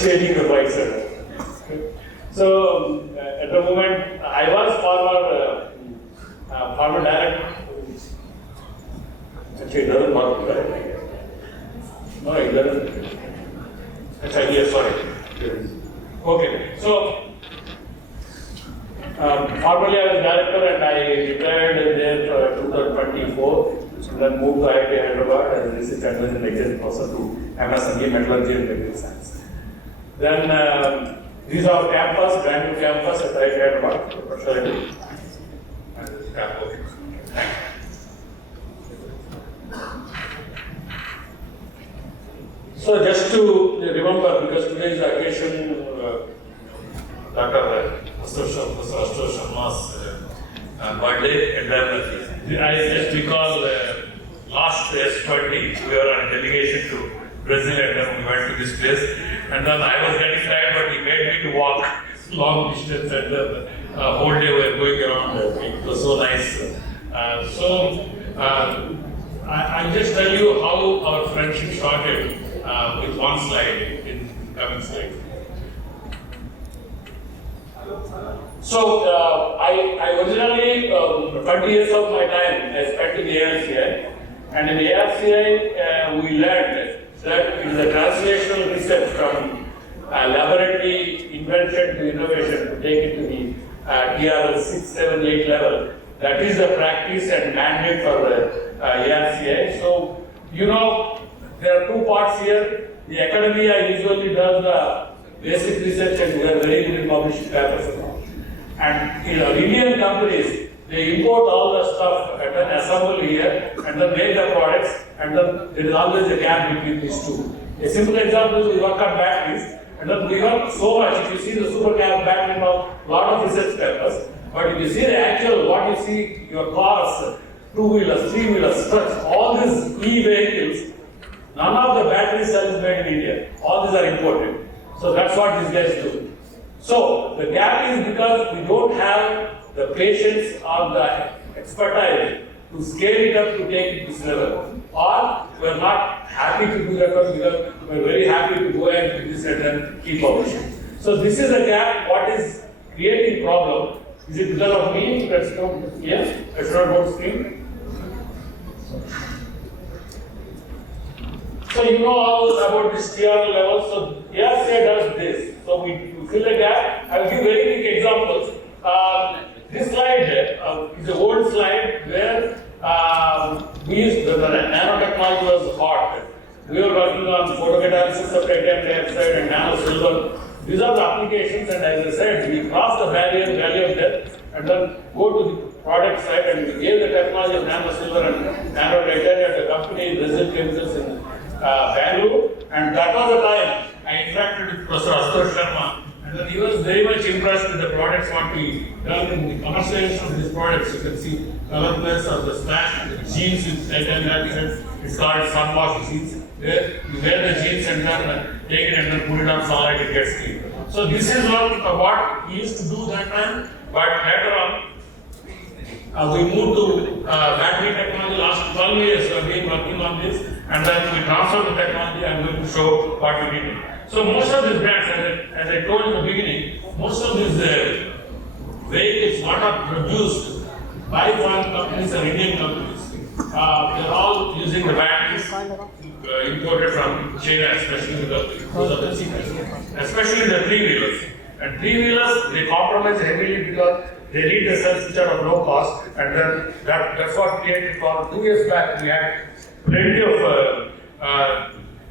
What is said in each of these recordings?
changing the mindset. So at the moment, I was former director. Actually, it doesn't work, right? No, it doesn't. Actually, yes, sorry. Okay, so formerly I was director and I retired there in 2024. Then moved to IIT Hyderabad as a research advisor and executive professor to MS in Metallurgy and Material Science. Then these are our campus, brand new campus at IIT Hyderabad. Professionally. So just to remember, because today is the occasion, Dr. Astor Sharma's birthday, and then I just recall last S20, we were on a delegation to Brazil, and then we went to this place, and then I was getting tired, but he made me to walk long distance, and then whole day we were going around. It was so nice. I'll just tell you how our friendship started with one slide in coming slide. So I originally 20 years of my time I spent in ARCI, and in ARCI we learned that it is a translational research from laboratory invention to innovation to take it to the TRL 6, 7, 8 level. That is the practice and mandate for the ARCI. So you know there are two parts here. The academia usually does the basic research and we are very good in publishing papers. And in Indian companies, they import all the stuff and then assemble here and then make the products, and then there is always a gap between these two. A simple example is we work on batteries, and then we work so much. If you see the supercar battery, a lot of research papers, but if you see the actual, what you see, your cars, two-wheelers, three-wheelers, trucks, all these e-vehicles, none of the battery cells is made in India. All these are imported. So that's what these guys do. So the gap is because we don't have the patience or the expertise to scale it up to take it to this level, or we are not happy to do that one because we are very happy to go ahead with this and then keep publishing. So this is a gap. What is creating problem? Is it because of me? Let's go. Yes, let's not go to screen. So you know all about this TRL level. So ARCI does this. So we fill a gap. I will give very quick examples. This slide is an old slide where we used the nanotechnology was hot. We were working on photocatalysis of titanium dioxide and nanosilver. These are the applications, and as I said, we crossed the valley of death, and then go to the product side, and we gave the technology of nanosilver and nanotitanium at a company in Brazil Chemicals in Bangalore, and that was the time I interacted with Professor Astor Sharma, and then he was very much impressed with the products what we done in the commercialization of these products. You can see colorless or the slash jeans with titanium dioxide. It's called sunwash jeans. Where you wear the jeans and then take it and then put it on sunlight, it gets clean. So this is what we used to do that time, but later on we moved to battery technology. Last 12 years we have been working on this, and then we transferred the technology. I'm going to show what we did. So most of these brands, as I told in the beginning, most of these vehicles what are produced by foreign companies or Indian companies. They're all using the batteries imported from China, especially those are the cheapest, especially the three-wheelers. And three-wheelers, they compromise heavily because they need the cells which are of low cost, and then that's what created problem. 2 years back, we had plenty of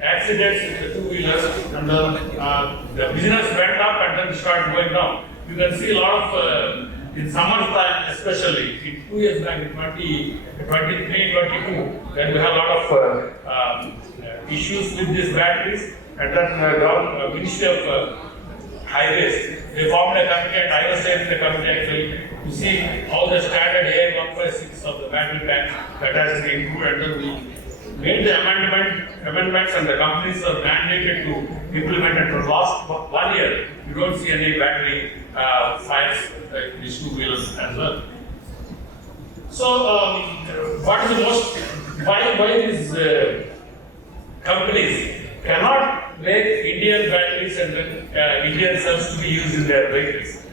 accidents with the two-wheelers, and the business went up and then started going down. You can see a lot of, in summertime especially, in 2 years back, in 23, 22, then we had a lot of issues with these batteries, and then Ministry of Highways, they formed a committee, and I was there in the committee actually to see how the standard AN156 of the battery packs that has been improved, and then we made the amendments, and the companies are mandated to implement it. For the last 1 year, you don't see any battery fires like these two-wheelers as well. So, what is the most, why these companies cannot make Indian batteries and then Indian cells to be used in their vehicles.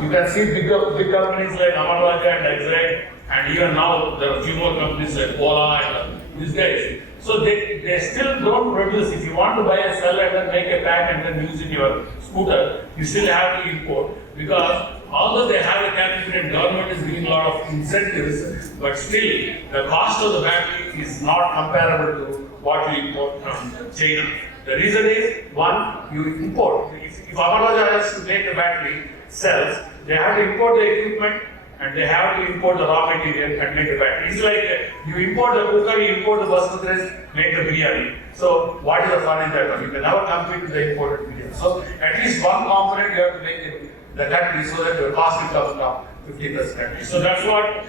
You can see big companies like Amara and Exide, and even now there are a few more companies like Ola and these guys. So they still don't produce. If you want to buy a cell and then make a pack and then use it in your scooter, you still have to import, because although they have a capacity and government is giving a lot of incentives, but still the cost of the battery is not comparable to what you import from China. The reason is, one, you import. If Amara has to make the battery cells, they have to import the equipment and they have to import the raw material and make the battery. It's like you import the cooker, you import the basmati rice, make the biryani. So what is the fun in that one? You can never compete with the imported biryani. So at least one component you have to make in the country so that the cost will come down 50%. So that's what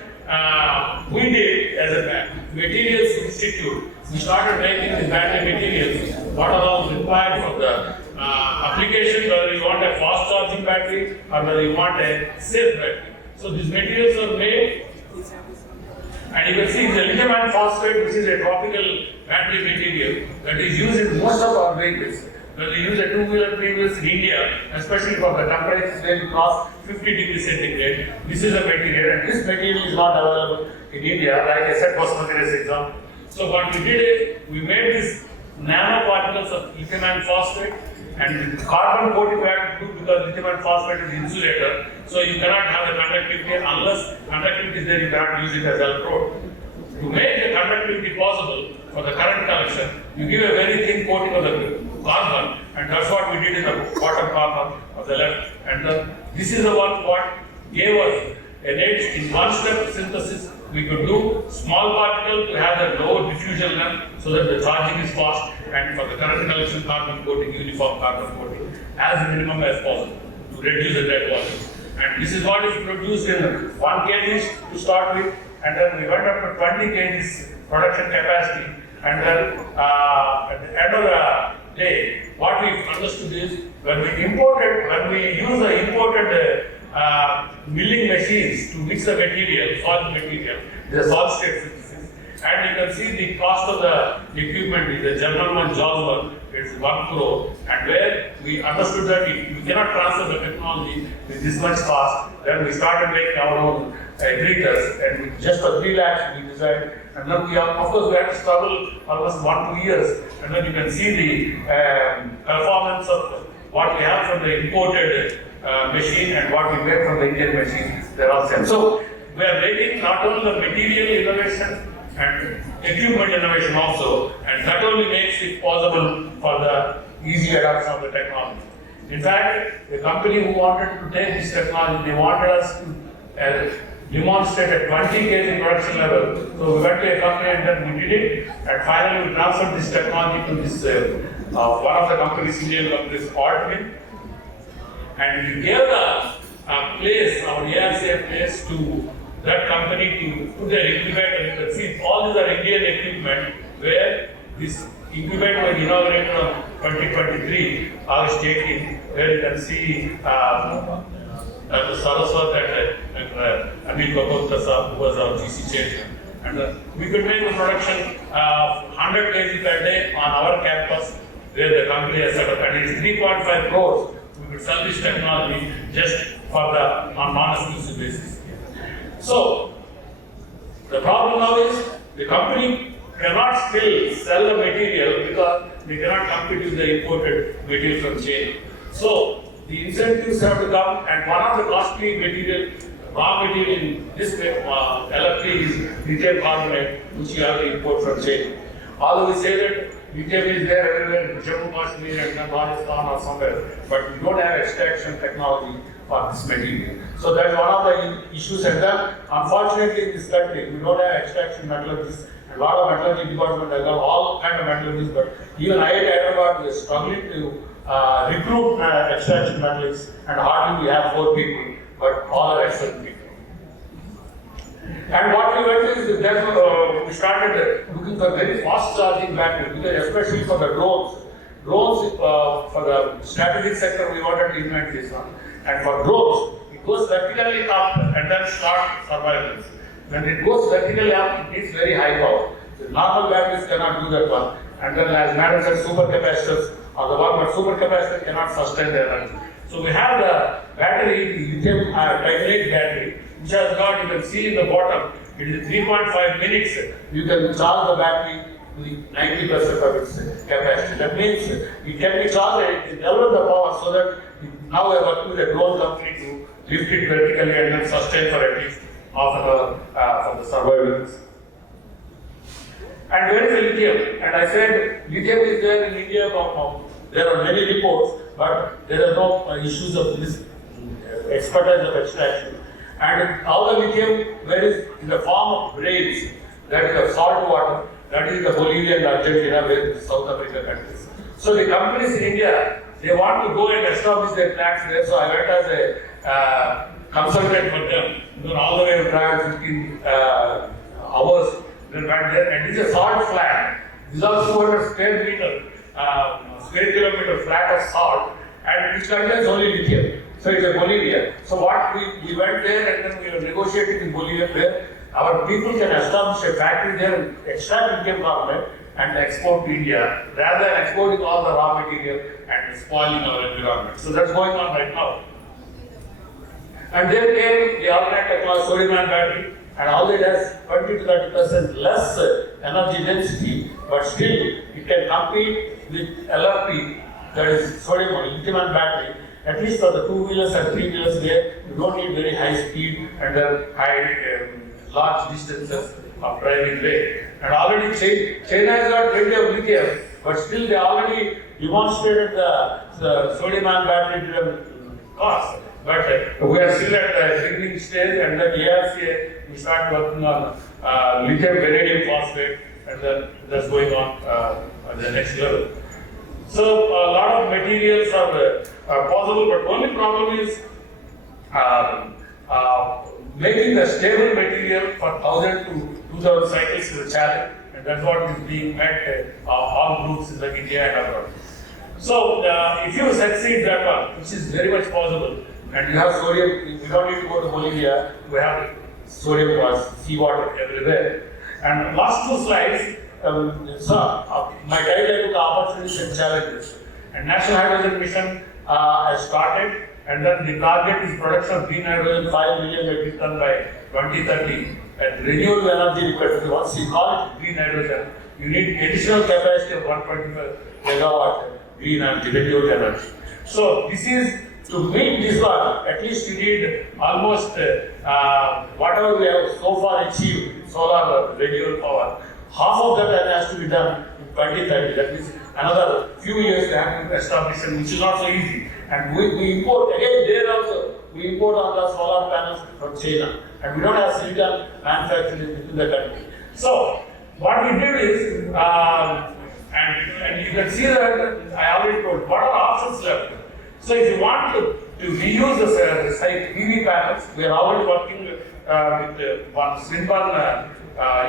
we did as a materials institute. We started making the battery materials, what are all required for the application, whether you want a fast charging battery or whether you want a safe battery. So these materials are made, and you can see the lithium iron phosphate, which is a tropical battery material that is used in most of our vehicles. When we use a two-wheeler, three-wheelers in India, especially for the temperatures where we cross 50 degrees centigrade, this is a material, and this material is not available in India, like I said, basmati rice example. So what we did is, we made these nanoparticles of lithium iron phosphate, and the carbon coating we have to do because lithium iron phosphate is insulator, so you cannot have the conductivity, unless conductivity is there, you cannot use it as electrode. To make the conductivity possible for the current connection, you give a very thin coating of the carbon, and that's what we did in the bottom corner of the left. And this is the one what gave us an edge in one-step synthesis. We could do small particle to have the low diffusion length so that the charging is fast, and for the current connection carbon coating, uniform carbon coating, as minimum as possible to reduce the dead volume. And this is what is produced in 1 kg to start with, and then we went up to 20 kg production capacity, and then at the end of the day, what we understood is when we use the imported milling machines to mix the material, solid material, the solid state synthesis, and you can see the cost of the equipment, the German one, Jaws one, it's 1 crore, and where we understood that we cannot transfer the technology with this much cost, then we started making our own breakers, and with just for 3 lakhs we designed, and then we have, of course, we had to struggle almost 1-2 years, and then you can see the performance of what we have from the imported machine and what we make from the Indian machine, they're all same. So we are making not only the material innovation and equipment innovation also, and that only makes it possible for the easy adoption of the technology. In fact, the company who wanted to take this technology, they wanted us to demonstrate at 20 kg production level. So we went to a company and then we did it, and finally we transferred this technology to this one of the companies, Indian companies, ARCI, and we gave the place, our ARCI place, to that company to put their incubator. You can see all these are Indian equipment where this incubator was inaugurated on 2023, August 18, where you can see the Saraswat and Anil Kapoor, who was our GC chairman. And we could make the production 100 kg per day on our campus, where the company has set up, and it's 3.5 crores. We could sell this technology just for the on non-exclusive basis. So the problem now is the company cannot still sell the material because they cannot compete with the imported material from China. So the incentives have to come, and one of the costly material, raw material in this LFP is lithium carbonate, which you have to import from China. Although we say that lithium is there everywhere in Jammu Kashmir and Rajasthan or somewhere, but we don't have extraction technology for this material. So that's one of the issues, and then unfortunately in this country we don't have extraction metallurgists. A lot of metallurgy department has got all kind of metallurgists, but even IIT Hyderabad is struggling to recruit extraction metallurgists, and hardly we have 4 people, but all are excellent people. And what we went is that we started looking for very fast charging batteries, because especially for the drones. Drones, for the strategic sector, we wanted to invent this one. And for drones, it goes vertically up and then start surveillance. When it goes vertically up, it needs very high power. The normal batteries cannot do that one. And then, as Madam said, supercapacitors or the one, but supercapacitor cannot sustain the energy. So we have the battery, the lithium titanate battery, which has got, you can see in the bottom, it is 3.5 minutes. You can charge the battery to 90% of its capacity. That means it can be charged, it can develop the power so that now we are working with a drone company to lift it vertically and then sustain for at least half an hour for the survivors. And where is the lithium? And I said lithium is there in India. There are many reports, but there are no issues of this expertise of extraction. And all the lithium, where is in the form of grains, that is the salt water, that is the Bolivia and Argentina, where the South Africa countries. So the companies in India, they want to go and establish their plants there. So I went as a consultant for them. All the way we traveled 15 hours. They went there, and it is a salt flat. This is also 200 square kilometer flat of salt, and it contains only lithium. So it's a Bolivia. So what we went there, and then we were negotiating in Bolivia where our people can establish a factory there and extract lithium carbonate and export to India, rather than exporting all the raw material and spoiling our environment. So that's going on right now. And then came the alternate technology, sodium-ion battery, and all it has 20 to 30% less energy density, but still it can compete with LFP, that is sodium or lithium-ion battery. At least for the two-wheelers and three-wheelers, there you don't need very high speed and high large distances of driving range. And already China has got plenty of lithium, but still they already demonstrated the sodium-ion battery cost. But we are still at the beginning stage, and then ARCI, we start working on lithium vanadium phosphate, and then that's going on at the next level. So a lot of materials are possible, but only problem is making the stable material for 1000 to 2000 cycles is a challenge, and that's what is being met all groups in like India and abroad. So if you succeed that one, which is very much possible, and you have sodium, you don't need to go to Bolivia, we have sodium was seawater everywhere. And last two slides, my title is opportunities and challenges. And National Hydrogen Mission has started, and then the target is production of green hydrogen 5 million metric ton by 2030. And renewable energy required. Once you call it green hydrogen, you need additional capacity of 125 megawatt green energy, renewable energy. So this is to meet this one, at least you need almost whatever we have so far achieved, solar renewable power. Half of that has to be done in 2030. That means another few years they have to establish, which is not so easy. And we import, again there also, we import on the solar panels from China. And we don't have silicon manufacturing within the country. So, what we did is, and you can see that I already told, what are the options left? So, if you want to reuse the PV panels, we are already working with one Swinburne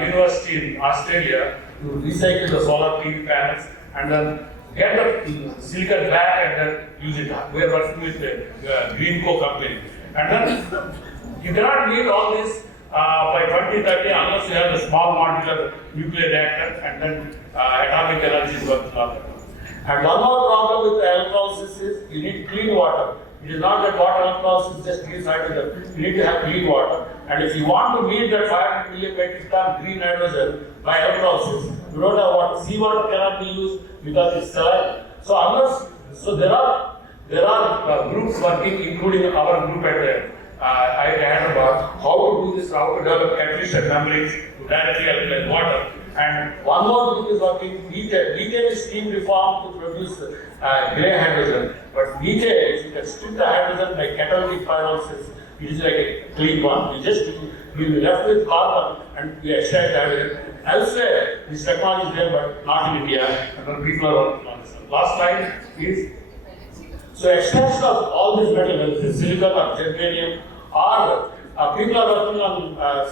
University in Australia to recycle the solar PV panels and then get the silicon back and then use it. We are working with Greenco company. And then you cannot meet all this by 2030 unless you have a small modular nuclear reactor and then atomic energy is working on that. And one more problem with the electrolysis is you need clean water. It is not that water electrolysis just gives hydrogen. You need to have clean water. And if you want to meet that 500 million metric ton green hydrogen by electrolysis, you don't have water. Seawater cannot be used because it's saline. So there are groups working, including our group at IIT Hyderabad, how to do this, how to develop catalyst membranes to directly apply water. And one more group is working, methane. Methane is steam reformed to produce grey hydrogen. But methane, if you can strip the hydrogen by catalytic pyrolysis, it is like a clean one. We left with carbon and we extract hydrogen. Elsewhere, this technology is there, but not in India. And then people are working on this. Last slide is, so extraction of all these metals, the silicon or germanium, or people are working on,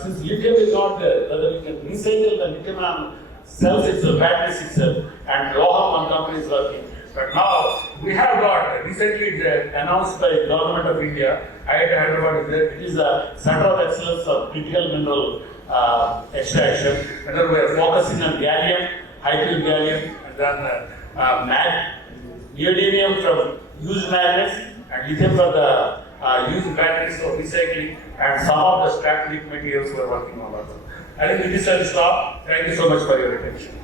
since lithium is not there, whether we can recycle the lithium cells itself, batteries itself, and Roham one company is working. But now, we have got, recently announced by the Government of India, IIT Hyderabad is there, it is a Center of Excellence of Critical Mineral Extraction, and then we are focusing on gallium, high-purity gallium, and then neodymium from used magnets, and lithium for the used batteries for recycling, and some of the strategic materials we are working on also. I think with this I will stop. Thank you so much for your attention.